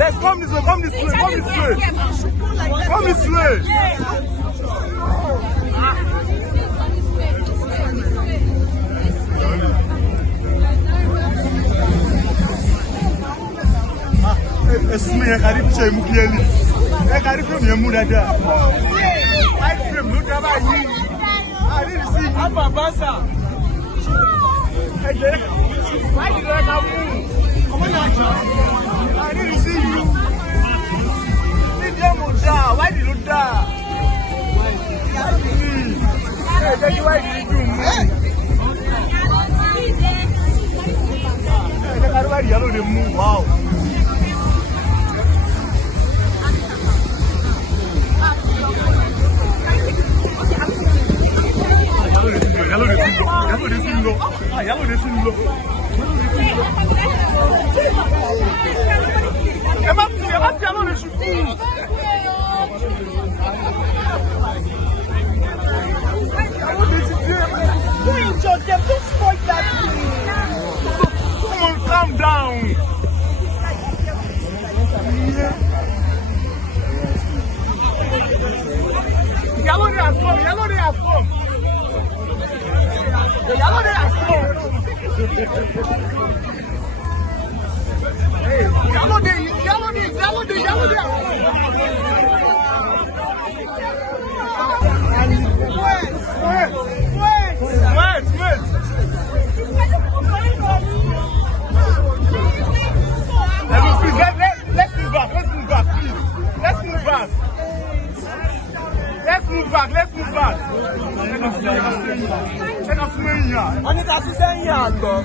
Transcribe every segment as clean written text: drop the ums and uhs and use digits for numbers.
Let's come this way, come this way, come this way. Come this way. Esme ya karibu cha mu clearly. Ya karibu me mu dada. White frame no daba yi. I didn't see Abba Bansa. Why did you come move? Come on now. I didn't see you. Why did you die? Hey, tell you why did you do me? Hey, the car why yellow they move. Wow. Yellow they see low. Don't spoil that. Come on, calm down. Yellow they have come. Yellow they have come. Yellow they have come. Hey, yellow they Wait. Let's move back, please. Let's move back. Let us move here. On est assis here, though.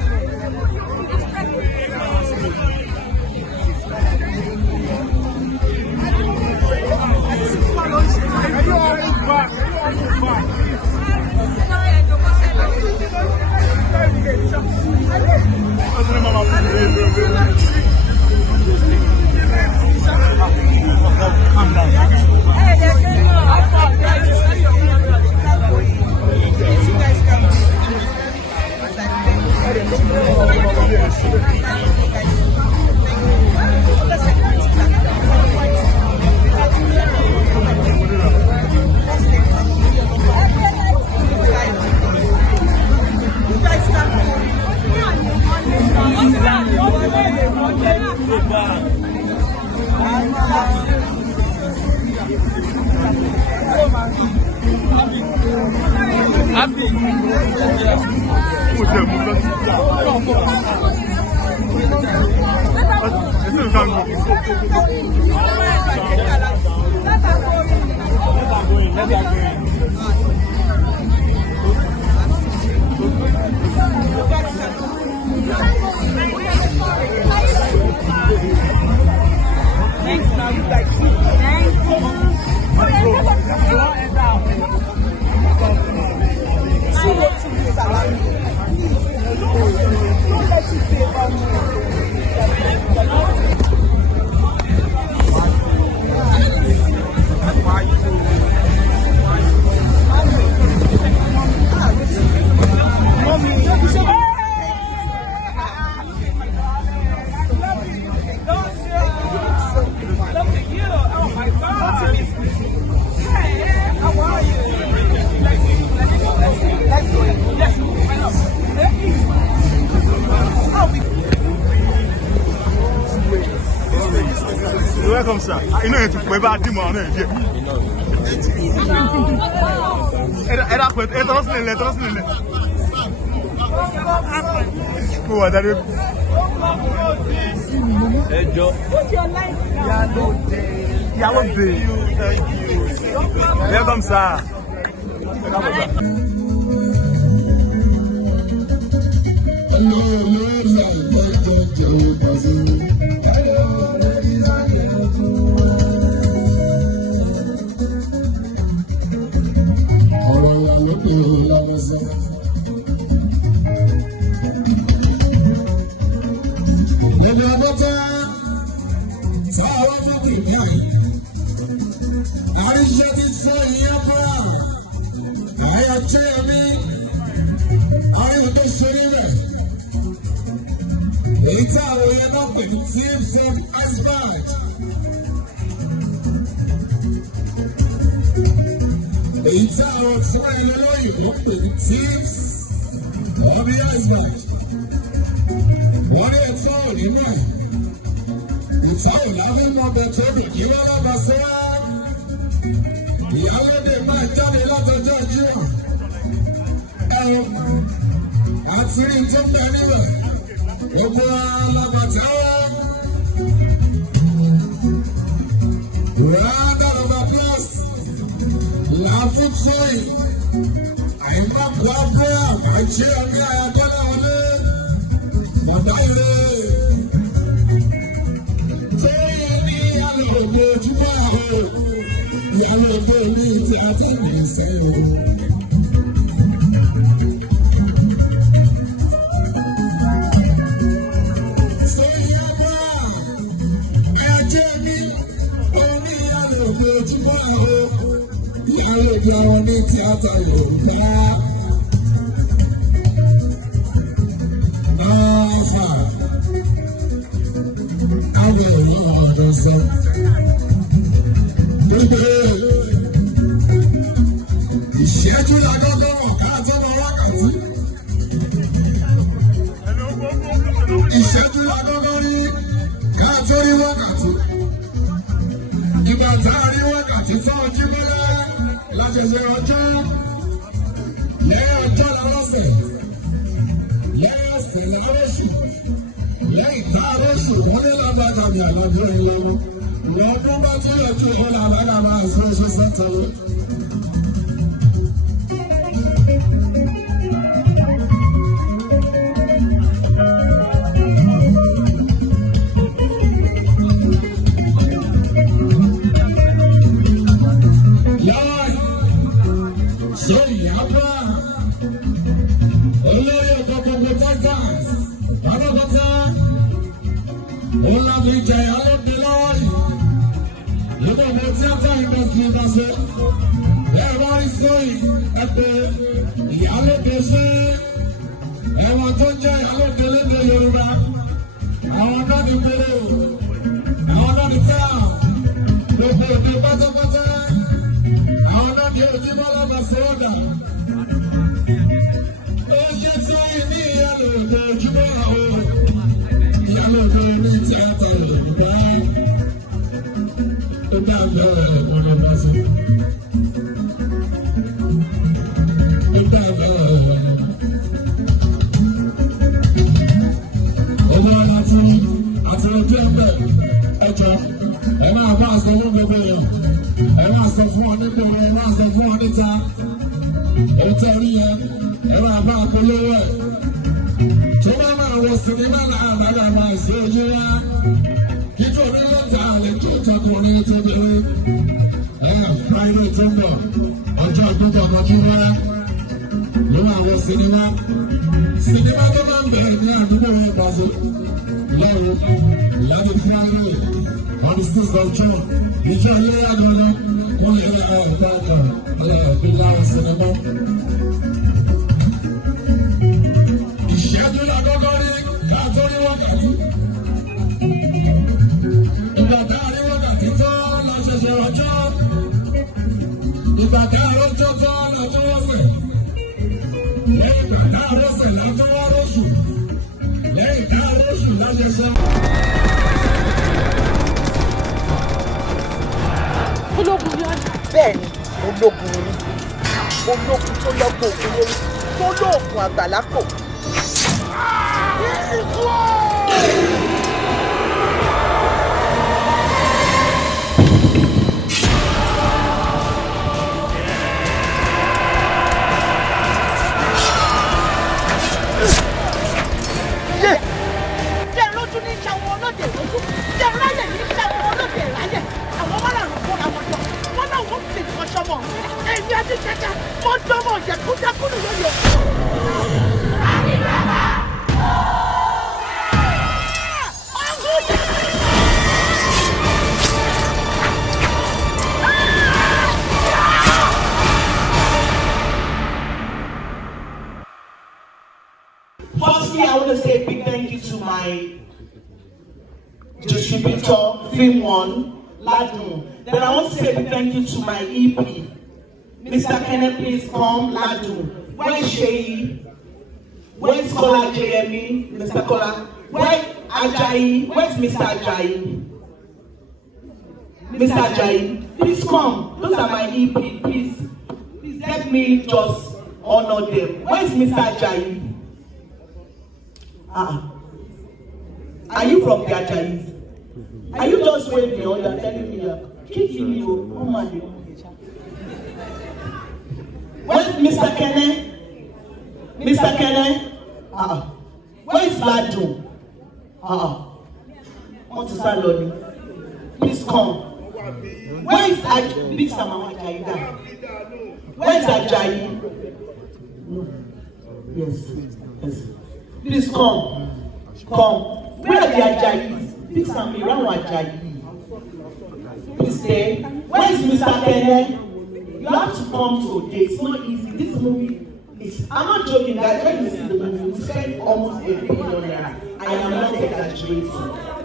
Welcome, sir. You know it's my bad demon. Yellow Day. Thank you. Welcome, sir. àwọn tó kù báyìí. Àríṣẹ́ ti sọ ìyẹn bá àyà jẹ́ mi. Àyà tó ṣe níbẹ̀. Èyí tí àwọn yẹn náà pè ní team from Asbat. Èyí tí àwọn tí wọ́n yẹn lọ́yìn ló pè ní teams of the Asbat. Wọ́n ní ẹ̀tọ́ òní náà. Ìtawọ̀ lábẹ́ mọ́ bẹ tó dùn kí wọ́n lọ́ba sọ wá. Ìyálóde máa jáde látọjọ́ Jímọ̀. Ẹ̀rọ àti rí tó ń bẹ níbẹ̀. Gbogbo alábàtẹ́wọ́. Round of applause. Làáfún tóyìn. Àyìnbá kọ́ Abraham. Ẹ̀jẹ̀ ọ̀gá Ayọ̀dẹ́lẹ̀ wọlé. Bàbá ìrè. Tóyìn ní ìyàlẹ̀ ògbó ojúbọ àwọ̀. Ìyàlẹ̀ ògbó ní ti àtẹ̀lẹ̀ ìṣẹ́yìn. Ojúbọ àwọ̀ ìyàlẹ̀ ògbó àwọn ní tíátà Yorùbá. Náà àwọn èèyàn ọ̀dọ́ sọ. Gbogbo ìṣẹ́jú làgọ́gọ́ ọ̀ká àtọ́nà wákàtí. Ìṣẹ́jú làgọ́gọ́ rí ká tó rí wákàtí. Ìgbà tá a rí wákàtí tó ojú mọ́lá lájẹsẹ̀ ọjọ́. Lẹ́yìn ọjọ́ lọ́sẹ̀. Lẹ́yìn ọ̀sẹ̀ lọ́sù. Lẹ́yìn tá a lóṣù wọ́n ní lágbàdà ní àlàjọ ìlànà. Ìwọ̀n ọdún bá tún yẹ kí ó làbàdà máa sọ oṣù sẹ́tọ̀lù. Ìjà ìyálóde lọ́wọ́ yìí, nínú ọmọ tíátà industry ìdáṣẹ́, bẹ́ẹ̀ bá rí sóyìn ẹgbẹ́ ìyálóde ṣe ẹ̀wọ̀n tó jẹ́ ìyálóde lédè Yorùbá, àwọn náà ní péré o, àwọn náà ní táà, gbogbo òde pátápátá, àwọn náà ní ojúmọ́ lọ́ba sọ́ọ̀dà. Ó ṣe sóyìn ní ìyálóde ojúmọ́ àwọn. Ìyálóde ní tíátà Yorùbá tó bá bẹ̀rẹ̀ lọ́dọ̀ bá sọ. Tó bá bẹ̀rẹ̀ ọmọ àti ojú ẹgbẹ́ ẹjọ́ ẹ máa bá aṣọ fún gbogbo yẹn ẹ máa sọ fún ọ nígboro ẹ máa sọ fún ọ níta ètò orí yẹn ẹ máa bá apolówó ẹ. Tó bá máa wọ sinimá láàárọ̀ máa ṣe ojú wa. Kí tó ní lọ́tà àlẹ́ tó tọkùnrin tó bẹ̀rẹ̀. Friday tó ń bọ̀, ọjọ́ àdúgbò ọmọ kí wá. Ló máa wọ sinimá. Sinimá tó máa ń bẹ̀rẹ̀ ní àdúgbò wọn pàṣẹ. Lọ́rùn, láti Friday, on the 6th of June. Ìjọ ilé àdúrà wọ́n lè rí àwọn ìta àgbà ìlànà sinimá. Ìṣẹ́jú làkọ́kọ́ rí ká tó rí wákàtí. Ìgbà tá a rí wákàtí tó la ṣẹ̀ṣẹ̀ ọjọ́. Ìgbà tá a rọ́jọ́ tó la tó wọ́sẹ̀. Lẹ́yìn ìgbà tá a rọ́sẹ̀ la tó wá rọ́ṣù. Lẹ́yìn tá a rọ́ṣù la ṣẹ̀ṣẹ̀. Ológun ni wọ́n bẹ́ẹ̀ ni ológun ni ológun tó lọ́gbọ̀n òkú lórí tó lóògùn àgbàlápò. Jẹ́ lójú ní ìṣàwọn ọlọ́dẹ lójú, jẹ́ ráyè ní ìṣàwọn ọlọ́dẹ ráyè, àwọn wọ́n làrùn fún àwọn ọjọ́, wọ́n náà wọ́n fi nǹkan ṣọmọ, ẹ̀mí àti kẹ̀kẹ́, wọ́n dánmọ̀ jẹ̀kújẹ̀kúrú lóyò. my distributor, Film One, Ladun. Then I want to say a big thank you to my EP. Mr. Kenneth, please come, Ladun. Where is Sheyi? Where is Kola JME? Mr. Kola? Where Ajayi? Where's Mr. Ajayi? Mr. Ajayi, please come. Those are my EP. Please let me just honor them. Where's Mr. Ajayi? Are you from the Ajayis? Are you just waving or you're telling me? Keep me, oh my God. Where's Mr. Kenneth? Mr. Kenneth? Where is Ladun? What is that, Lodi? Please come. Where is Ajayi? Big Sama Ajayi? Where is Ajayi? Yes. Please come. Where are the Ajayis? Big Sam, Ajayi. Please stay. Where is Mr. Kenneth? You have to come today. It's not easy. This movie is. I'm not joking. That when you see the movie, we spend almost $1 billion. I am not exaggerating.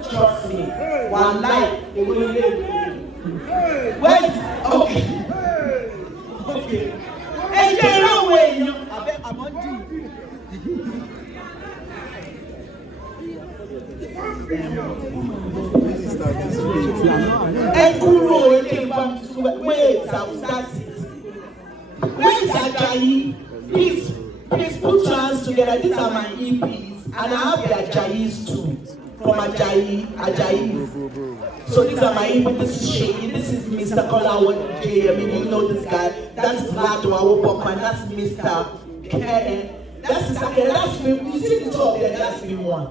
Trust me. One life. Where is? Okay. Hey, get away. I'm on deep. Wait, where is Ajayi? Please put your hands together. These are my EPs, and I have the Ajayis too. From Ajayi. So these are my EPs. This is Sheyi. This is Mr. Kola J. I mean, you know this guy. That's Vlado Awopokman. That's Mr. Ken. That's me. You see the two of them. That's me one.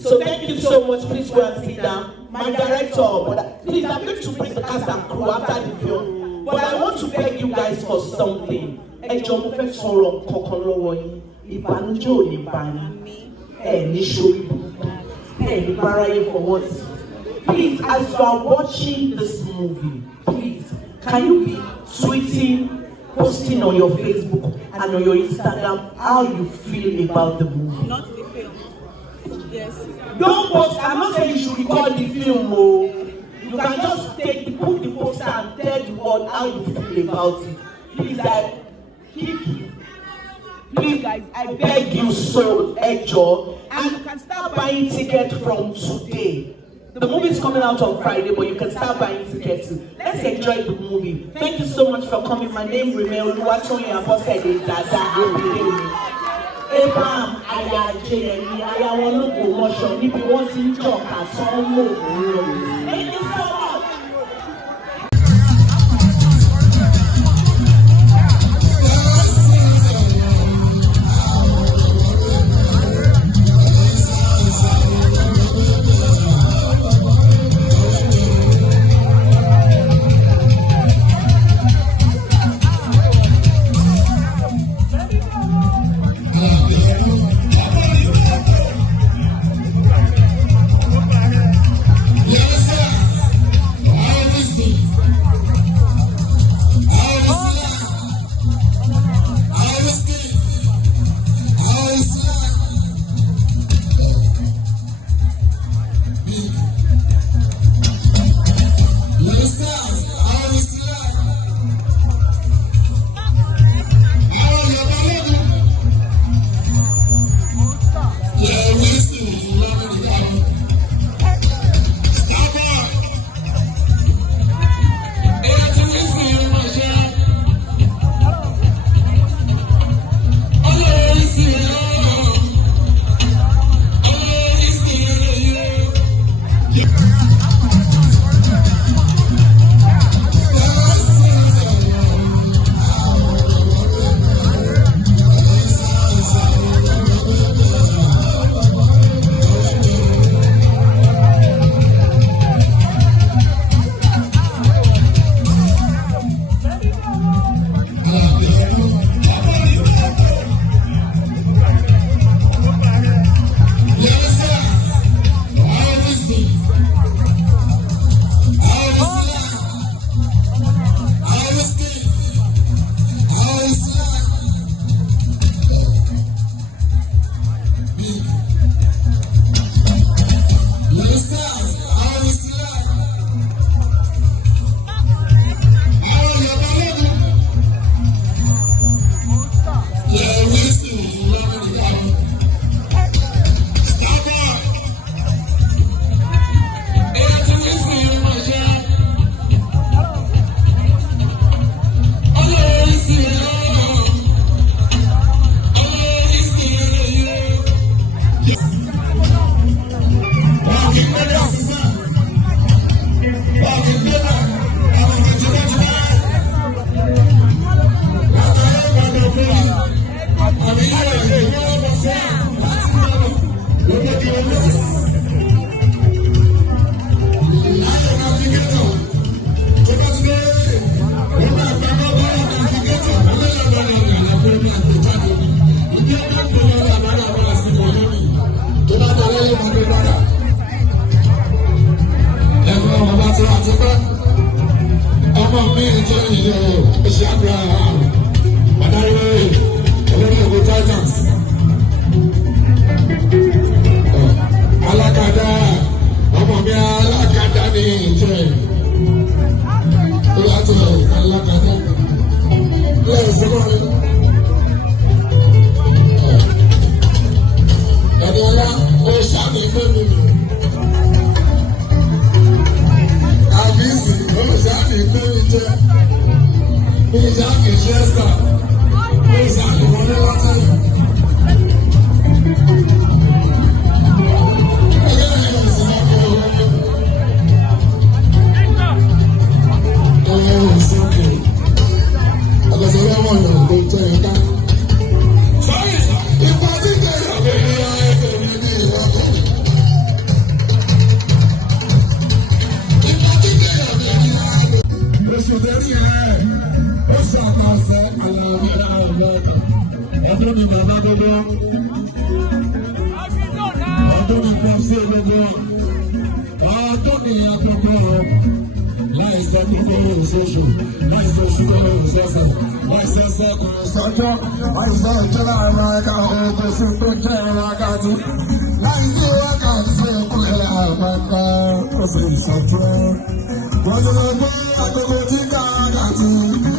So thank you so much. Please go and sit down. My director, but please, I'm going to bring the cast and crew after the film. But I want to beg you guys for something. Ẹjọ́ mo fẹ́ sọ̀rọ̀ kankan lọ́wọ́ yín. Ìbànújẹ́ ò ní bá yín. Ní ṣorí burúkú. Ní báráyé for what? Please, as you are watching this movie, please, can you be tweeting, posting on your Facebook and on your Instagram how you feel about the movie? Not the film. Yes. Don't post. I'm not saying you should record the film. You can just put the poster and tell the world how you feel about it. Please, please, guys, I beg you so, Ejo, and you can start buying tickets from today. The movie is coming out on Friday, but you can start buying tickets. Let's enjoy the movie. Thank you so much for coming. My name remains Oluwatoyin Abosede Dada. Abraham Ayajemi Ayawologo Mosho níbi wọ́n ti ń jọ̀ka sọ́wọ́ òwúrọ̀. Thank you so much. àti pẹ́ ọmọ mi tó yẹ oṣù Abraham Bàdáyé olórí ògùn Titans alákàdá ọmọ mi alákàdá ní ìjọ ẹ̀ ó láti alákàdá lẹ́yìn sọ́kọ́ mi. Ẹni ọlá ó ṣàmì pé mi nù. Àbísì ó ṣàmì pé mi jẹ́. Mi ṣàmì ṣẹ́sà. Mi ṣàmì wọlé lọ́tẹ̀. Ẹgbẹ́ náà yóò sì máa kọ́ ọ̀rọ̀. Ẹyẹ ò sókè. Àgbẹ̀sẹ̀ lọ́wọ́ ìrìn àgbẹ̀ tó yẹ ká. Sọ́yìn ìpàdé tẹ̀lé àbẹ̀rẹ̀ ayé. Ọdún ni bàbá gbogbo, ọdún ni pọ̀sí gbogbo, ọdún ni àkọ́kọ́ láìsọ gbogbo oṣooṣù, láìsọ ṣùgbọ́n oṣooṣù, láìsọ sẹ́kùn sọ́jọ́, láìsọ ìjọba àwọn ẹ̀ka ọkọ̀ sí tó jẹ́ ẹ̀rọ akáàtì, láìsọ wákàtí ẹ̀kọ́ ẹ̀rọ àpapọ̀ ọ̀sẹ̀ ìṣàtúrọ̀. Wọ́n ti lọ gbé agogo tí káàkiri,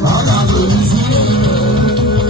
wákàtí ìṣúná.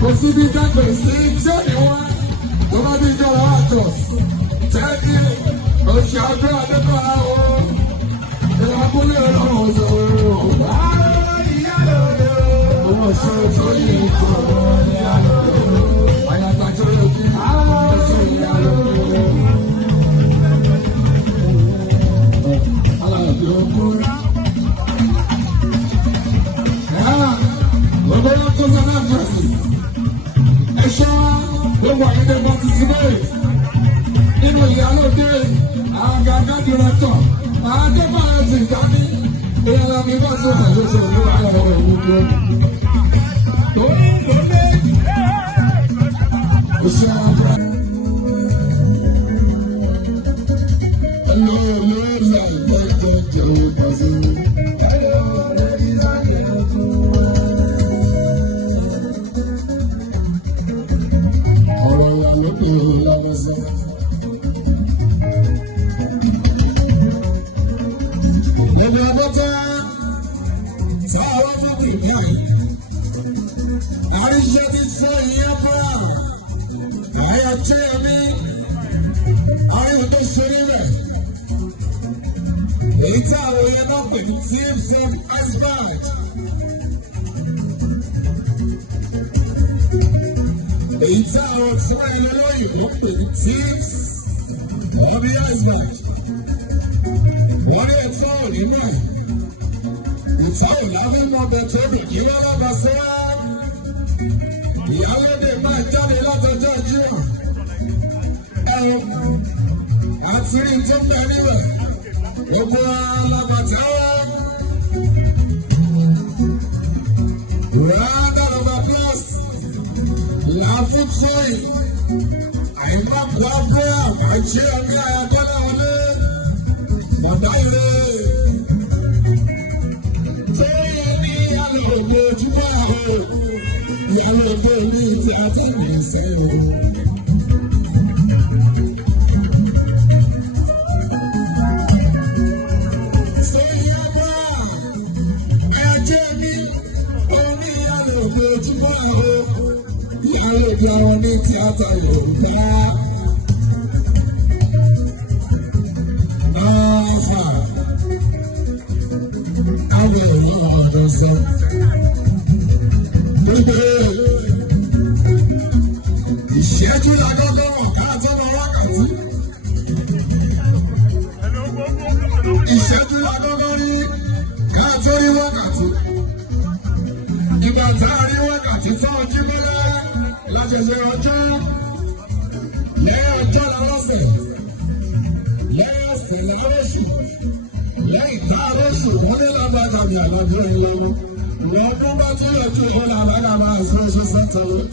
Kò síbi dágbẹ̀ sí tí ó ní wá, tó bá bí jọra àtọ̀, tẹ́ẹ̀kì, oṣù àgbẹ̀ àdébọ̀lá o, ìwà abúlé ọlọ́run ọ̀sẹ̀ o. Ọmọ ìṣòro tó yẹ kó ìyá lọ́dọ̀, àyàtà tó yẹ kí ọ̀sẹ̀ ìyá lọ́dọ̀. Aláàbí ọkùnrin. Ọgbọ́n yóò tó sọ náà fẹ̀sì. Ẹ̀ṣọ́ gbogbo àyẹ̀dẹ̀ bọ́ ti sílẹ̀. àwọn ìyálóde àgàgà dìrẹ́tọ̀ àdébàlẹ̀ ti dání ìyàlá mi bá sọ̀rọ̀ àjọṣe ìlú àwọn ọ̀rọ̀ ìwúkọ. tó lé iṣẹ́ ọ̀pọ̀. It's our way up with teams from Asbach. It's our friend up with teams of the Asbach. What is all in there? It's our loving of the topic. You know what I said? The holiday might tell a lot of judges. I'm feeling something anyway. Gbogbo alábàtà round of applause làáfùtúì àìmọ̀kọ́ abúlé àti ọ̀gá àyàkọ́lá wọlé bàbá ìrè tóyè ní ìyàlẹ̀ ògbó ojúmọ́ àhó ìyàlẹ̀ ògbó ní ti àtẹ̀lé ìṣẹ́yìn. Ìyàwó àwọn ní tíátà Yorùbá. Àwọn èèyàn ọ̀dọ́ sọ. Ìṣẹ́jú làgọ́gọ́ wọ̀n ká tó lọ wákàtí. Ìṣẹ́jú làgọ́gọ́ rí ká tó rí wákàtí. Ìgbà tá a rí wákàtí tó ojú mọ́lá lájẹsẹ̀ ọjọ́ lẹ́yìn ọjọ́ lọ́sẹ̀ lẹ́yìn ọ̀sẹ̀ lọ́sù lẹ́yìn tá a lọ́sù wọ́n ní lágbàdà ní àlàjọ ìlọ́wọ́ ìwọ ọdún bá tún yọjú ìbọn àbádà máa fún oṣù sẹ́tọ̀lẹ́.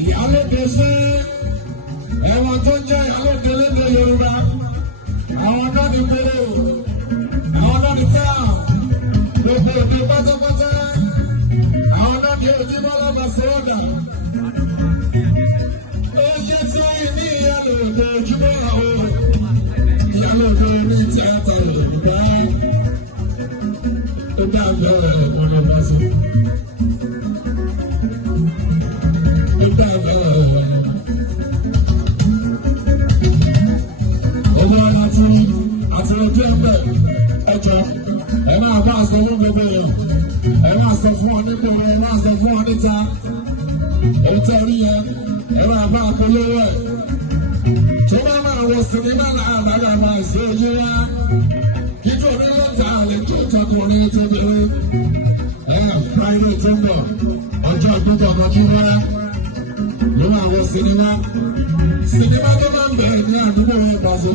Ìyálóde ṣe ẹ̀wọ̀n tó ń jẹ́ ìyálóde lédè Yorùbá àwọn náà ní péré o àwọn náà ní táà gbogbo òde pátápátá àwọn náà ní ojúmọ́ lọ́mọ sọ́ọ̀dà ó ṣe tí ó ní ìyálóde ojúmọ́ àwọn ìyálóde ní tíátà Yorùbá ó bá bẹ̀rẹ̀ ọ̀nà bá sọ. Ọmọ àti ojú ẹgbẹ́ ẹjọ́ ẹ máa bá aṣọ fún gbogbo yẹn ẹ máa sọ fún ọ nígbò ẹ máa sọ fún ọ níta ètò orí yẹn ẹ máa bá àpolówó ẹ tó máa wọ sinimá láàbàdà máa ṣe ojú wa kí tó ní lọ́tà àlejò tọkùnrin tó bẹ̀rẹ̀ Friday tó ń bọ̀ ọjọ́ gbogbo ọmọ kí wọ́n ló máa wọ sinimá tó máa ń bẹ̀rẹ̀ ní àdúgbò wọn pàṣẹ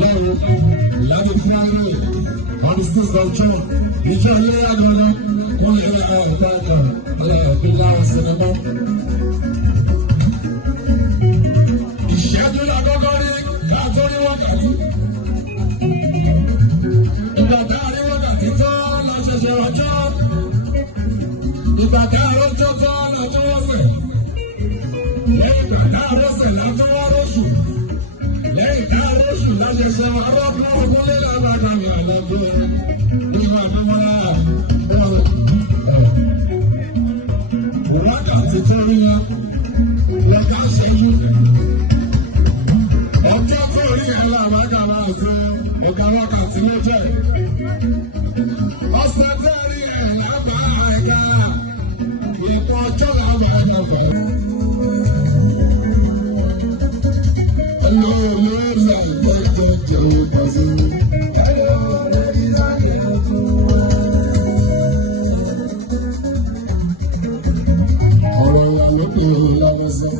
lọ́wọ́ láti Friday on the 6th of June ìjọ ilé àdúrà wọn lè ra ẹ̀ka ìpínlẹ̀ sinimá. Ìṣẹ́jú àkọ́kọ́ rí káàtó rí wákàtí ìgbà tá a rí wákàtí tó lọ ṣẹ̀ṣẹ̀ ọjọ́ ìgbà tá a rọ́jọ́ tó lọ tó wọ́sẹ̀. Lẹ́yìn tá a rọ́sẹ̀ látọ́ wá rọ́ṣù. Lẹ́yìn tá a rọ́ṣù láti sọ ọlọ́pàá ọgbọ́nlé lábàdà mi àlọ́gbọ́ ìwà mímọ́ra wákàtí tó rí wọn. lọ́gá ṣẹ́jú. Ọjọ́ tó rí ẹ̀ làbágà máa ṣe ọ̀gá wákàtí ló jẹ́. Ọ̀sẹ̀ tẹ́ rí ẹ̀ lábà ẹ̀ka ìpọ̀ ọjọ́ làbà ẹ̀ka fẹ́. Olóòlà ìgbọ́jọ́ jẹ́ ìpàṣẹ. Ọ̀rọ̀ ìyá lókè lọ́wọ́ sọ.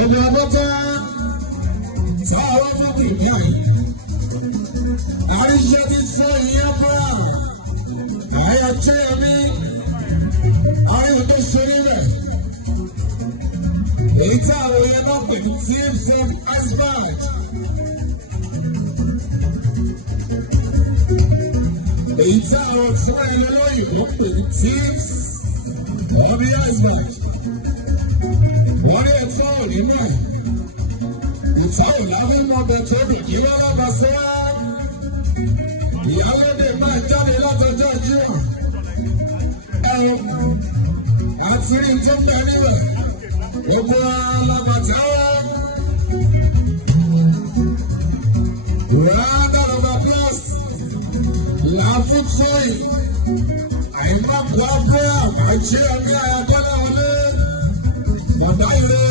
Ẹni ọgọ́ta tí àwọn fún ìgbà yìí. Àríṣẹ́ ti sọ ìyá fúra. Àyà jẹ́ mi. Àyà tó ṣe níbẹ̀. Èyí tí àwọn èèyàn náà pè ní Teams of Iceberg. Èyí tí àwọn tí wọ́n yẹn lọ́yìn ló pè ní Teams of Iceberg. Wọ́n ní ẹ̀tọ́ òní náà. Ìtawọ̀ láwọn ọmọ ọbẹ̀ tó bì kí wọ́n lọ́ba sọ wá. Ìyálóde máa jáde látọjọ́ Jímọ̀. Àti rí tó ń bẹ níbẹ̀. Gbogbo alábàtà wọn. Round of applause. Làáfún tóyì. Àìmọ́ pàápàá àti ọ̀gá àyàtọ́lá wọlé. Bàbá ìrè.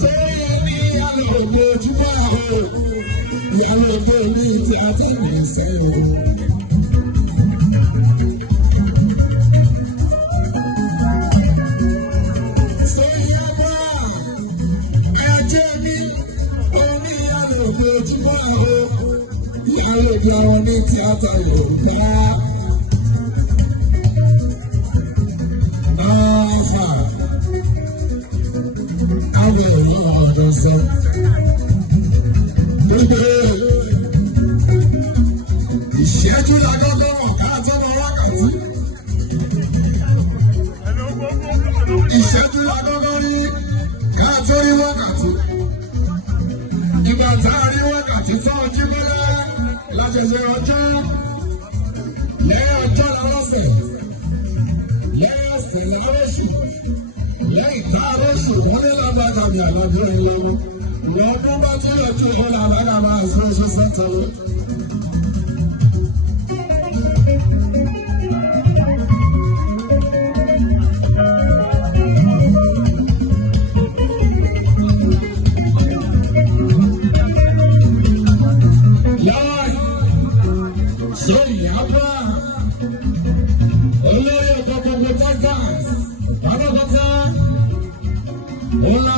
Tóyì ní ìyàlọ̀ ògbó ojúbọ̀ àhó. Ìyàlọ̀ ògbó ní ti àtẹ̀lé ìṣẹ́yìn. Ojúmọ́ àwọn ìyàwó ìjọ wọn ní tíátà Yorùbá. Àwọn èèyàn ọ̀dọ́ sọ. Gbogbo ìṣẹ́jú lágọ́dọ̀ wọ̀ káàtó lọ wákàtí. Ìṣẹ́jú lágọ́dọ̀ rí káàtó rí wákàtí. Ìgbà tá a rí wákàtí tó ojú bẹ́rẹ́ lájẹsẹ̀ ọjọ́ lẹ́yìn ọjọ́ lọ́sẹ̀ lẹ́yìn ọ̀sẹ̀ lọ́sù lẹ́yìn tá a lọ́sù wọ́n ní lábàgà ní àlàjọ ìlọ́wọ́ ìwọ ọdún bá tó yọjú ìwọ́n làbàgà máa fún oṣù sẹ́tàlú.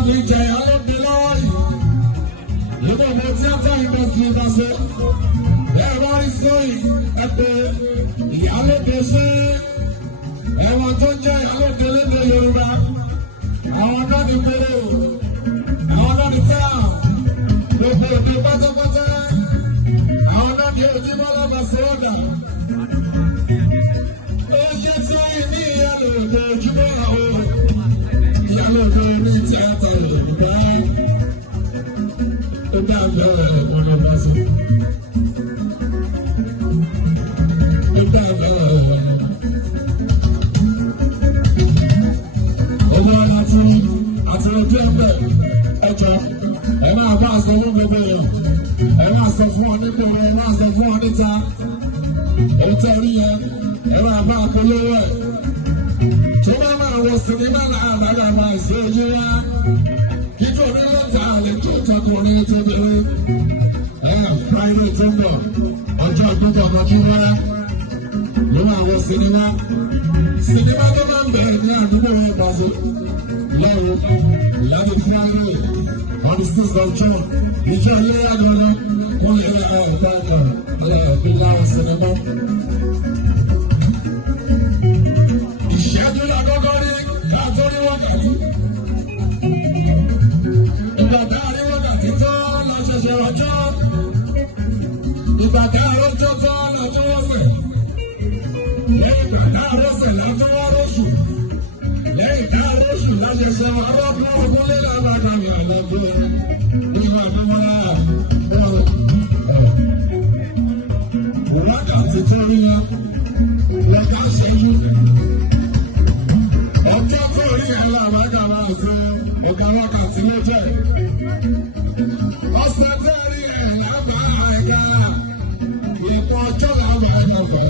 Fi jẹ alóde lọ́wọ́ yìí. Ìgbà mo tíátà industry bá ṣe. Bẹ́ẹ̀ bá rí sóyìn ẹgbẹ́ ìyálóde ṣe. Ẹ̀wọ̀n tó jẹ́ ìyálóde lédè Yorùbá. Àwọn náà ní péré o. Àwọn náà ní tẹ́ à. Gbogbo òde pátápátá. Àwọn náà ní ojúmọ́ lọ́ba sọ́ọ̀dà. Ó ṣe sóyìn ní ìyálóde ojúmọ́ àwọn. Ìyálóde ní tíátà Yorùbá. Ó dá bẹ́ẹ̀ ọ̀nà bá sọ. Ó dá bẹ́ẹ̀. Ọmọ àti ojú ẹgbẹ́ ẹjọ́ ẹ máa bá aṣọ fún gbogbo èèyàn. Ẹ máa sọ fún ọ nígbà ẹ máa sọ fún ọ níta. Òótọ́ rí yẹn ẹ máa bá polówó ẹ̀. Tó bá máa wọ sinimá làálàá máa ṣe ojú wa. Kíkọ́ ní lọ́tà àlejò tọkùnrin tó bẹ̀rẹ̀. Lẹ́yìn Friday tó ń bọ̀, ọjọ́ gbogbo ọmọ kí wọ́n ló máa wọ sinimá. Sinimá tó máa ń bẹ̀rẹ̀ ní àdúgbò wọn bàzọ́. Lọ́rùn láti Friday, on the 6th of June. Ìjọ ilé àdúrà wọ́n lè rí àwọn ìbáraẹ̀kọ̀ ìlànà sinimá. Ìṣẹ́jú lágọ́gọ́ rí káàtó rí wákàtí. Ìgbàdá rí wákàtí tó lọ ṣẹ̀ṣẹ̀ ọjọ́. Ìgbàdá àrọ́jọ́ tó lọ tó wọ́sẹ̀. Lẹ́yìn ìgbàdá àrọ́sẹ̀ látọwọ́ lóṣù. Lẹ́yìn ìgbà lóṣù láṣẹṣẹ ọlọ́dún ọdún lé lábàdàmì àlọ́gbọ́ ìwà mímọ́lá. Wákàtí tó rí wọn. lọ́gá ṣẹ́jú. Ọjọ́ tó rí ẹ̀rọ àbájá máa ṣe ọ̀gá wákàtí ló jẹ́. Ọ̀sẹ̀ tẹ́ rí ẹ̀ lábàá ẹ̀ka ìpọ̀ ọjọ́ làwọn ẹ̀ka fẹ́.